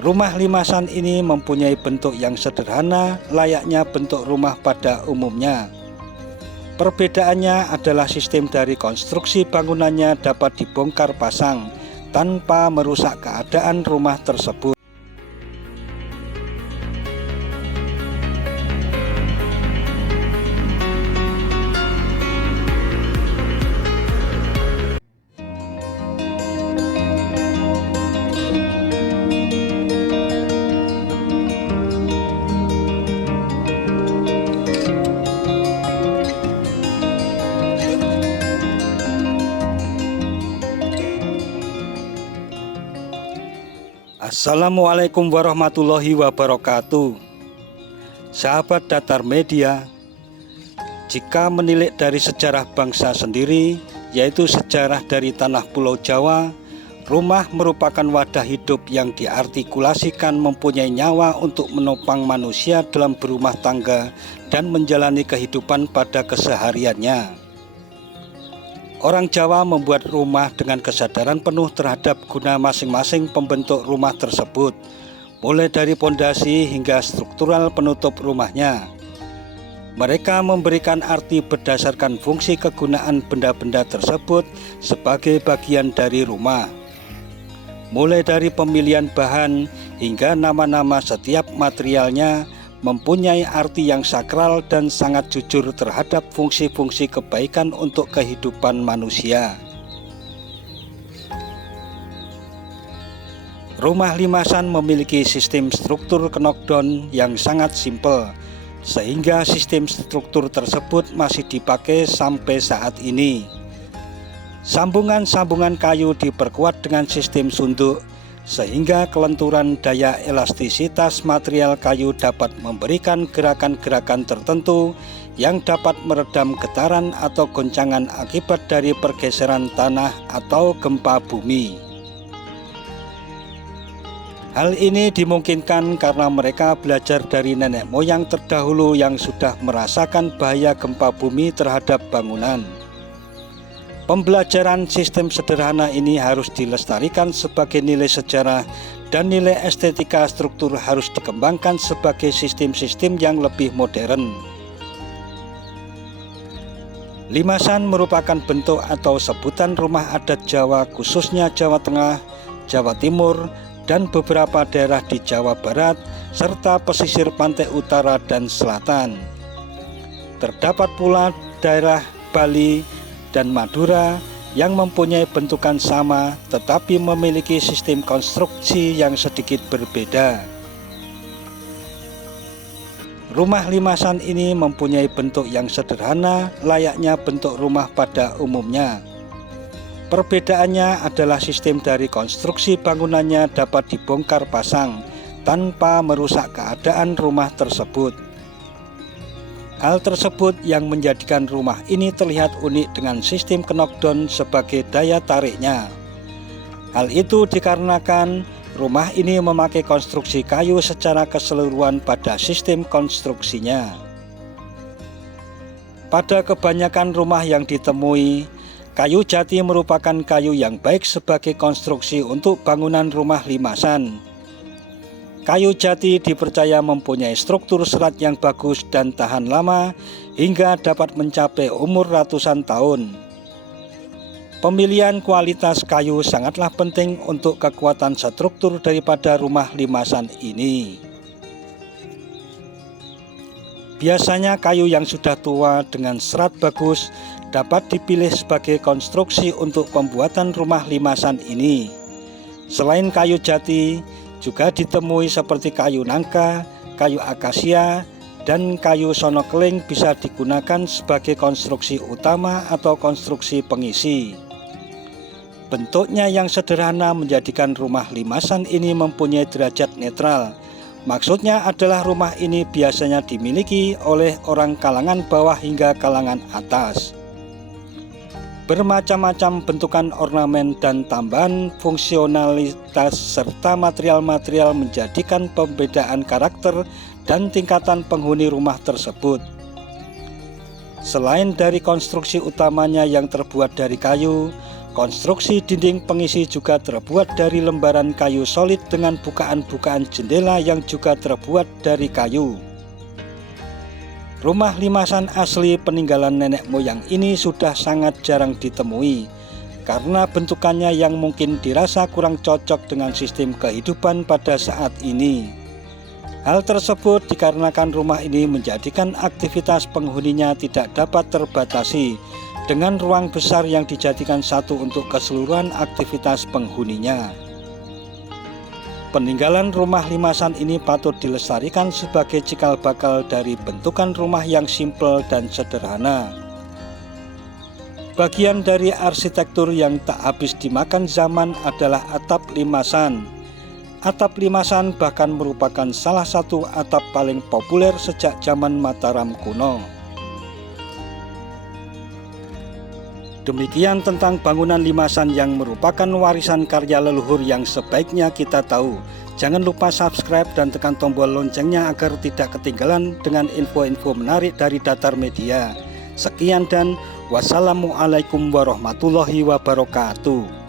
Rumah limasan ini mempunyai bentuk yang sederhana, layaknya bentuk rumah pada umumnya. Perbedaannya adalah sistem dari konstruksi bangunannya dapat dibongkar pasang tanpa merusak keadaan rumah tersebut. Assalamualaikum warahmatullahi wabarakatuh. Sahabat Datar Media, jika menilik dari sejarah bangsa sendiri, yaitu sejarah dari tanah Pulau Jawa, rumah merupakan wadah hidup yang diartikulasikan mempunyai nyawa untuk menopang manusia dalam berumah tangga dan menjalani kehidupan pada kesehariannya. Orang Jawa membuat rumah dengan kesadaran penuh terhadap guna masing-masing pembentuk rumah tersebut, mulai dari pondasi hingga struktural penutup rumahnya. Mereka memberikan arti berdasarkan fungsi kegunaan benda-benda tersebut sebagai bagian dari rumah. Mulai dari pemilihan bahan hingga nama-nama setiap materialnya mempunyai arti yang sakral dan sangat jujur terhadap fungsi-fungsi kebaikan untuk kehidupan manusia. Rumah limasan memiliki sistem struktur knockdown yang sangat simpel, sehingga sistem struktur tersebut masih dipakai sampai saat ini. Sambungan-sambungan kayu diperkuat dengan sistem sunduk, sehingga kelenturan daya elastisitas material kayu dapat memberikan gerakan-gerakan tertentu yang dapat meredam getaran atau goncangan akibat dari pergeseran tanah atau gempa bumi. Hal ini dimungkinkan karena mereka belajar dari nenek moyang terdahulu yang sudah merasakan bahaya gempa bumi terhadap bangunan. Pembelajaran sistem sederhana ini harus dilestarikan sebagai nilai sejarah dan nilai estetika struktur harus dikembangkan sebagai sistem-sistem yang lebih modern. Limasan merupakan bentuk atau sebutan rumah adat Jawa, khususnya Jawa Tengah, Jawa Timur, dan beberapa daerah di Jawa Barat, serta pesisir pantai utara dan selatan. Terdapat pula daerah Bali dan Madura yang mempunyai bentukan sama tetapi memiliki sistem konstruksi yang sedikit berbeda. Rumah limasan ini mempunyai bentuk yang sederhana, layaknya bentuk rumah pada umumnya. Perbedaannya adalah sistem dari konstruksi bangunannya dapat dibongkar pasang tanpa merusak keadaan rumah tersebut. Hal tersebut yang menjadikan rumah ini terlihat unik dengan sistem knockdown sebagai daya tariknya. Hal itu dikarenakan rumah ini memakai konstruksi kayu secara keseluruhan pada sistem konstruksinya. Pada kebanyakan rumah yang ditemui, kayu jati merupakan kayu yang baik sebagai konstruksi untuk bangunan rumah limasan. Kayu jati dipercaya mempunyai struktur serat yang bagus dan tahan lama hingga dapat mencapai umur ratusan tahun. Pemilihan kualitas kayu sangatlah penting untuk kekuatan struktur daripada rumah limasan ini. Biasanya kayu yang sudah tua dengan serat bagus dapat dipilih sebagai konstruksi untuk pembuatan rumah limasan ini. Selain kayu jati, juga ditemui seperti kayu nangka, kayu akasia, dan kayu sonokeling bisa digunakan sebagai konstruksi utama atau konstruksi pengisi. Bentuknya yang sederhana menjadikan rumah limasan ini mempunyai derajat netral. Maksudnya adalah rumah ini biasanya dimiliki oleh orang kalangan bawah hingga kalangan atas. Bermacam-macam bentukan ornamen dan tambahan fungsionalitas serta material-material menjadikan pembedaan karakter dan tingkatan penghuni rumah tersebut. Selain dari konstruksi utamanya yang terbuat dari kayu, Konstruksi dinding pengisi juga terbuat dari lembaran kayu solid dengan bukaan-bukaan jendela yang juga terbuat dari kayu. Rumah limasan asli peninggalan nenek moyang ini sudah sangat jarang ditemui karena bentukannya yang mungkin dirasa kurang cocok dengan sistem kehidupan pada saat ini. Hal tersebut dikarenakan rumah ini menjadikan aktivitas penghuninya tidak dapat terbatasi dengan ruang besar yang dijadikan satu untuk keseluruhan aktivitas penghuninya. Peninggalan rumah limasan ini patut dilestarikan sebagai cikal bakal dari bentukan rumah yang simpel dan sederhana. Bagian dari arsitektur yang tak habis dimakan zaman adalah atap limasan. Atap limasan bahkan merupakan salah satu atap paling populer sejak zaman Mataram kuno. Demikian tentang bangunan limasan yang merupakan warisan karya leluhur yang sebaiknya kita tahu. Jangan lupa subscribe dan tekan tombol loncengnya agar tidak ketinggalan dengan info-info menarik dari Datar Media. Sekian dan wassalamualaikum warahmatullahi wabarakatuh.